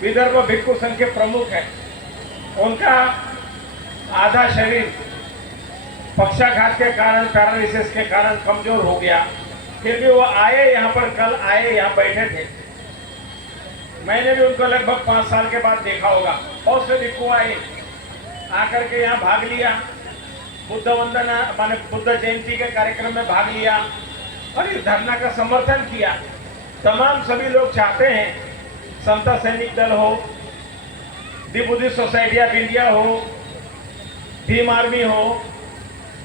विदर्भ भिक्खु संघ के प्रमुख हैं। उनका आधा शरीर पक्षाघात के कारण, पैरालिसिस के कारण कमजोर हो गया। फिर भी वो आए यहाँ पर, कल आए, यहाँ बैठे थे। मैंने भी उनको लगभग 5 साल के बाद देखा होगा। बहुत से भिक्खु आए, आकर के यहाँ भाग लिया, बुद्ध वंदना माने बुद्ध जयंती के कार्यक्रम में भाग लिया और इस धरना का समर्थन किया। तमाम सभी लोग चाहते हैं समता सैनिक दल हो, दी बुद्धिस्ट सोसाइटी ऑफ इंडिया हो, भीम आर्मी हो,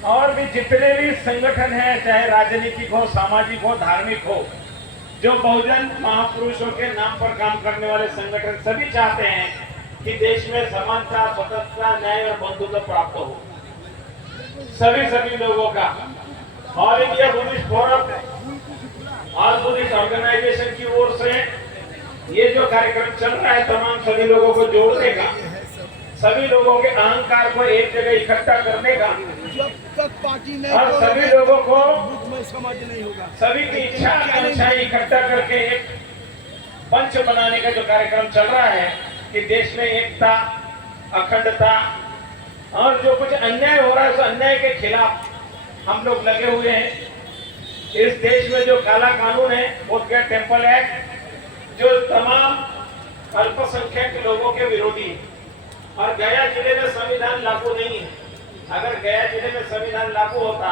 और भी जितने भी संगठन हैं, चाहे राजनीतिक हो, सामाजिक हो, धार्मिक हो, जो बहुजन महापुरुषों के नाम पर काम करने वाले संगठन सभी चाहते हैं कि देश में समानता, स्वतंत्रता, न्याय और बंधुत्व प्राप्त हो सभी लोगों का। ऑल इंडिया बुद्धिस्ट फोरम और बुद्धिस्ट ऑर्गेनाइजेशन की ओर से ये जो कार्यक्रम चल रहा है, तमाम सभी लोगों को जोड़ने का, सभी लोगों के अहंकार को एक जगह इकट्ठा करने का, और सभी लोगों को समझ नहीं होगा, सभी की इच्छा आकांक्षाएं इकट्ठा करके एक पंच बनाने का जो कार्यक्रम चल रहा है कि देश में एकता, अखंडता और जो कुछ अन्याय हो रहा है उस अन्याय के खिलाफ हम लोग लगे हुए हैं। इस देश में जो काला कानून है, बोधगया टेम्पल एक्ट, जो तमाम अल्पसंख्यक लोगों के विरोधी है, और गया जिले में संविधान लागू नहीं है। अगर गया जिले में संविधान लागू होता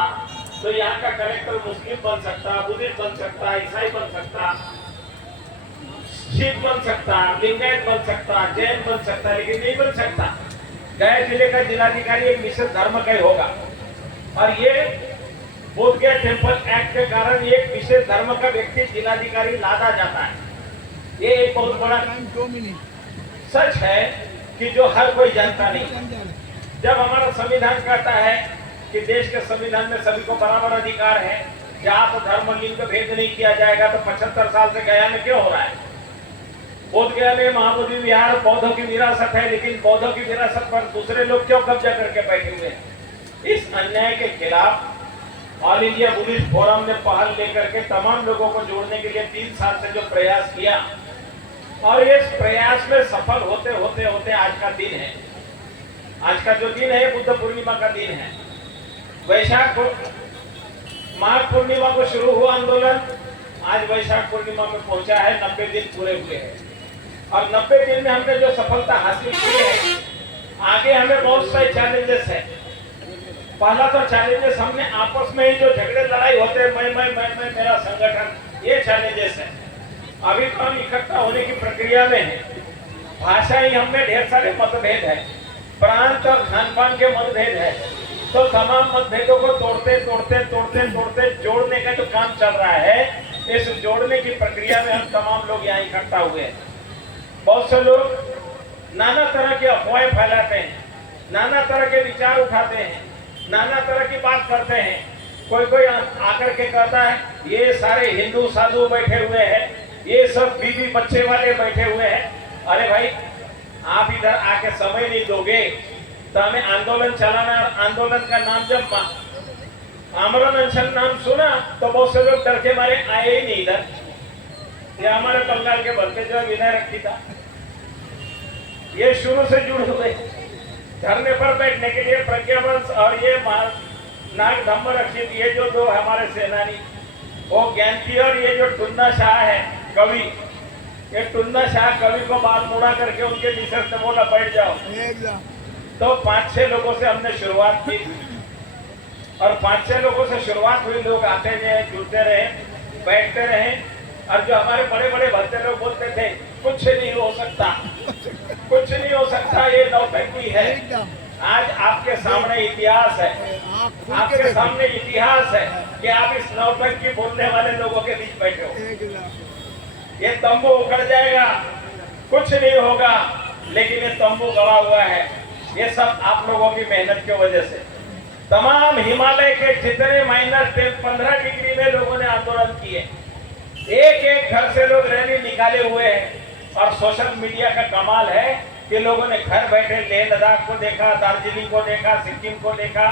तो यहाँ का कलेक्टर मुस्लिम बन सकता, बुद्धिस्ट बन सकता, ईसाई बन सकता, सिख बन सकता, लिंगायत बन सकता, जैन बन सकता, लेकिन नहीं बन सकता। गया जिले का जिलाधिकारी एक विशेष धर्म का ही होगा, और ये बोधगया टेम्पल एक्ट के कारण एक विशेष धर्म का व्यक्ति जिलाधिकारी लादा जाता है। ये एक बहुत बड़ा सच है कि जो हर कोई जानता नहीं। जब हमारा संविधान कहता है कि देश के संविधान में सभी को बराबर अधिकार है, जात धर्म लिंग भेद नहीं किया जाएगा, तो 75 साल से गया में क्यों हो रहा है? बोधगया में महाबोधि विहार बौद्धों की विरासत है, लेकिन बौद्धों की विरासत पर दूसरे लोग क्यों कब्जा करके बैठे हुए हैं? इस अन्याय के खिलाफ ऑल इंडिया बुद्धिस्ट फोरम ने पहल लेकर के तमाम लोगों को जोड़ने के लिए 3 साल से जो प्रयास किया, और इस प्रयास में सफल होते होते होते आज का दिन है। आज का जो दिन है बुद्ध पूर्णिमा का दिन है। वैशाख माघ पूर्णिमा को शुरू हुआ आंदोलन, आज वैशाख पूर्णिमा में पहुंचा है। 90 दिन पूरे हुए हैं, और 90 दिन में हमने जो सफलता हासिल की है, आगे हमें बहुत सारे चैलेंजेस है। पहला तो चैलेंजेस हमने आपस में ही जो झगड़े लड़ाई होते हैं, मैं मेरा संगठन, ये चैलेंजेस है। अभी तो हम इकट्ठा होने की प्रक्रिया में है। भाषा ही हमें ढेर सारे मतभेद है, प्रांत और खान पान के मतभेद है, तो तमाम मतभेदों को तोड़ते जोड़ने का जो काम चल रहा है, इस जोड़ने की प्रक्रिया में हम तमाम लोग यहाँ इकट्ठा हुए हैं। बहुत से लोग नाना तरह की अफवाहें फैलाते हैं, नाना तरह के विचार उठाते हैं, नाना तरह की बात करते हैं। कोई आकर के कहता है ये सारे हिंदू साधु बैठे हुए हैं, ये सब बीवी बच्चे वाले बैठे हुए हैं। अरे भाई, आप इधर आके समय नहीं दोगे तो हमें आंदोलन चलाना, आंदोलन का नाम जब आमरण अनशन नाम सुना तो बहुत से लोग डर के मारे आए ही नहीं इधर। ये हमारे बंगाल के भलते जो विनय रखी था, ये शुरू से जुड़े हुए धरने पर बैठने के लिए प्रज्ञावंश और ये नाग धम्म रक्षित, ये जो दो हमारे सेनानी, वो ज्ञानती और ये जो टुन्ना शाह है कवि, ये टुन्ना शाह कवि को बाल मुड़ा करके उनके मिसेस से बोला बैठ जाओ। तो 5-6 लोगों से हमने शुरुआत की, और 5-6 लोगों से शुरुआत हुई। लोग आते रहे, जुड़ते रहे, बैठते रहे, और जो हमारे बड़े बड़े भद्दे लोग बोलते थे कुछ नहीं हो सकता, कुछ नहीं हो सकता, ये नौटंकी है। आज आपके सामने इतिहास है, आपके सामने इतिहास है कि आप इस नौटंकी बोलने वाले लोगों के बीच बैठे हो। ये तंबू उखड़ जाएगा, कुछ नहीं होगा, लेकिन ये तंबू गड़ा हुआ है। ये सब आप लोगों की मेहनत की वजह से। तमाम हिमालय के जितने माइनस 15 डिग्री में लोगों ने आंदोलन किए, एक घर से लोग रैली निकाले हुए हैं। और सोशल मीडिया का कमाल है कि लोगों ने घर बैठे लेह लद्दाख को देखा, दार्जिलिंग को देखा, सिक्किम को देखा,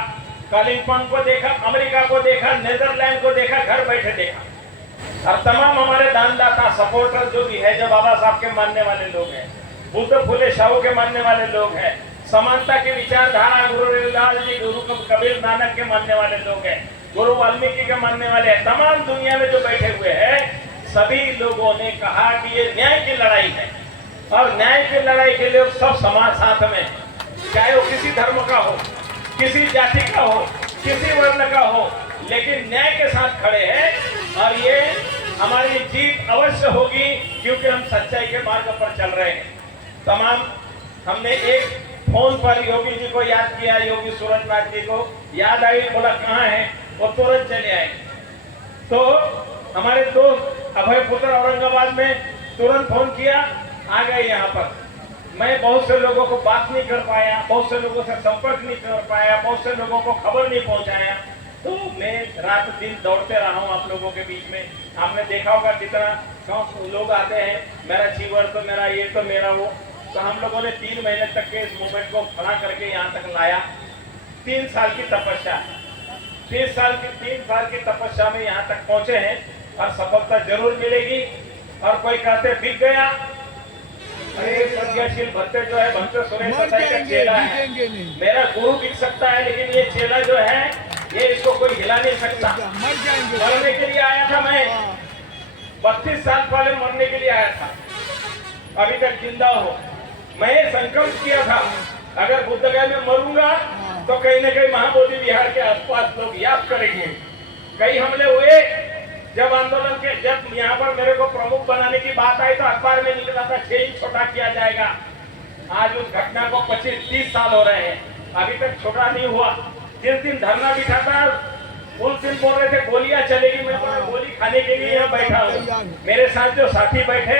कालिम्पोंग को देखा, अमेरिका को देखा, नीदरलैंड को देखा, घर बैठे देखा। और तमाम हमारे दानदाता सपोर्टर जो भी है, जो बाबा साहब के मानने वाले लोग हैं, बुद्ध फुले शाहू के मानने वाले लोग हैं, समानता की विचारधारा गुरु रविदास जी, गुरु कबीर नानक के मानने वाले लोग हैं, गुरु वाल्मीकि के मानने वाले हैं। तमाम दुनिया में जो बैठे हुए हैं सभी लोगों ने कहा कि ये न्याय की लड़ाई है और न्याय की लड़ाई के लिए सब समाज साथ में, चाहे वो किसी धर्म का हो, किसी जाति का हो, किसी वर्ण का हो, लेकिन न्याय के साथ खड़े हैं और ये हमारी जीत अवश्य होगी क्योंकि हम सच्चाई के मार्ग पर चल रहे हैं। तमाम हमने एक फोन पर योगी जी को याद किया, योगी सूरजनाथ जी को याद आई, बोला कहाँ है, वो तुरंत चले आए। तो हमारे दोस्त अभय पुत्र औरंगाबाद में तुरंत फोन किया, आ गए यहाँ पर। मैं बहुत से लोगों को बात नहीं कर पाया, बहुत से लोगों से संपर्क नहीं कर पाया, बहुत से लोगों को खबर नहीं पहुंचाया, तो मैं रात दिन दौड़ते रहा हूँ आप लोगों के बीच में। आपने देखा होगा कितना गाँव लोग आते हैं, मेरा जीवर तो मेरा ये तो मेरा वो। तो हम लोगों ने 3 महीने तक के इस मूवमेंट को खड़ा करके यहाँ तक लाया। 3 साल की तपस्या, 3 साल की तपस्या में यहाँ तक पहुंचे हैं और सफलता जरूर मिलेगी। और कोई कहते बिक गया, अरे प्रज्ञाशील भट्टे जो है भट्टे सुरेश ससाई का चेला है, मेरा गुरु बिक सकता है लेकिन ये चेला जो है ये इसको कोई हिला नहीं सकता। मरने के लिए आया था मैं, 32 साल पहले मरने के लिए आया था, अभी तक जिंदा हो। मैं संकल्प किया था अगर बुद्धगया में मरूंगा तो कहीं न कहीं महाबोधि विहार के आसपास लोग याद करेंगे। कई हमले हुए, जब आंदोलन के जब यहाँ पर मेरे को प्रमुख बनाने की बात आई तो अखबार में निकला था 6 इंच छोटा किया जाएगा। आज उस घटना को 25-30 साल हो रहे हैं, अभी तक छोटा नहीं हुआ। जिस दिन धरना बिठा था उस दिन बोल रहे थे गोलियां चलेगी, मैं बोला गोली खाने के लिए यहाँ बैठा हूँ। मेरे साथ जो साथी बैठे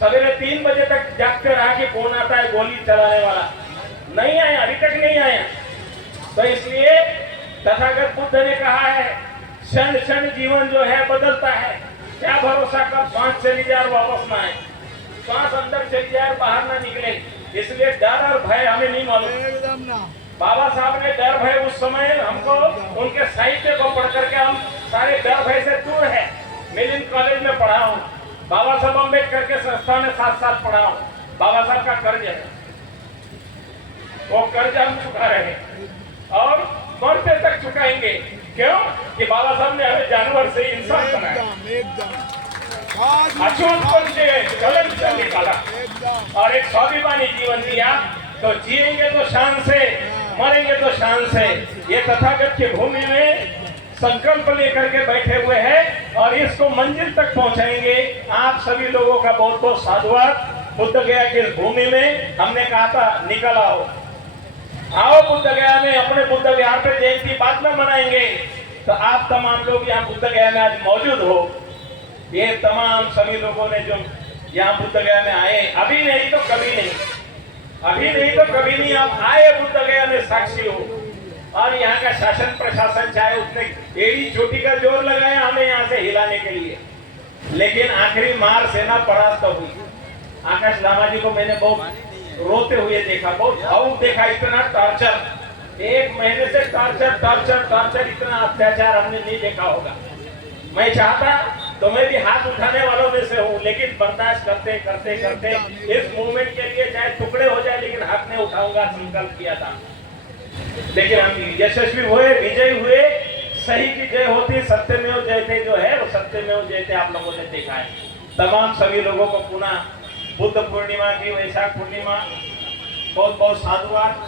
सवेरे 3 बजे तक जागते रहा कि कौन आता है गोली चलाने वाला, नहीं आया, अभी तक नहीं आया। तो इसलिए तथागत बुद्ध ने कहा है क्षण क्षण जीवन जो है बदलता है, क्या भरोसा कब सांस चली जाए और वापस ना आए, सांस अंदर चली जाए और बाहर ना निकले। इसलिए डर और भय हमें नहीं मालूम। बाबा साहब ने डर भय उस समय हमको उनके साहित्य को पढ़ करके हम सारे डर भय से दूर है। मिलिन कॉलेज में पढ़ा हूँ, बाबा साहब अम्बेडकर के संस्था में 7 साल पढ़ा हूँ। बाबा साहब का कर्ज है, वो कर्ज हम चुका रहे और मरते तक चुकाएंगे। क्यों कि बाबा साहब ने हमें जानवर से इंसान बनाया, अछूत से गलत से निकाला और एक स्वाभिमानी जीवन दिया। तो जिएंगे तो शान से, मरेंगे तो शान से। ये तथागत की भूमि में संकल्प लेकर के बैठे हुए हैं और इसको मंजिल तक पहुंचाएंगे। आप सभी लोगों का बहुत बहुत साधुवाद। बुद्ध गया की इस भूमि में हमने कहा था निकल आओ बुद्ध गया में, अपने बुद्ध विहार पे जयंती बाद में मनाएंगे। तो आप तमाम लोग यहाँ बुद्ध गया में आज मौजूद हो। ये तमाम सभी लोगों ने जो यहाँ बुद्ध गया में आए, अभी नहीं तो कभी नहीं, अभी नहीं तो कभी नहीं, आप आए बुद्ध गया में साक्षी हो। और यहाँ का शासन प्रशासन चाहे उसने एड़ी चोटी का जोर लगाया हमें यहाँ से हिलाने के लिए, लेकिन आखिरी मार सेना परास्त हुई। आकाश लामा जी को मैंने बहुत रोते हुए देखा, बहुत भावुक देखा। इतना टॉर्चर, 1 महीने से टॉर्चर, इतना अत्याचार हमने नहीं देखा होगा। मैं चाहता तो मैं भी हाथ उठाने वालों में से हूँ, लेकिन बर्दाश्त करते करते करते इस मूवमेंट के लिए चाहे टुकड़े हो जाए लेकिन हाथ नहीं उठाऊंगा संकल्प किया था। लेकिन हम यशस्वी हुए, विजयी हुए। सही की जय होती, सत्यमेव जयते जो है वो सत्यमेव जयते आप लोगों ने देखा है। तमाम सभी लोगों को पुनः बुद्ध पूर्णिमा की, वैशाख पूर्णिमा बहुत बहुत साधुवाद।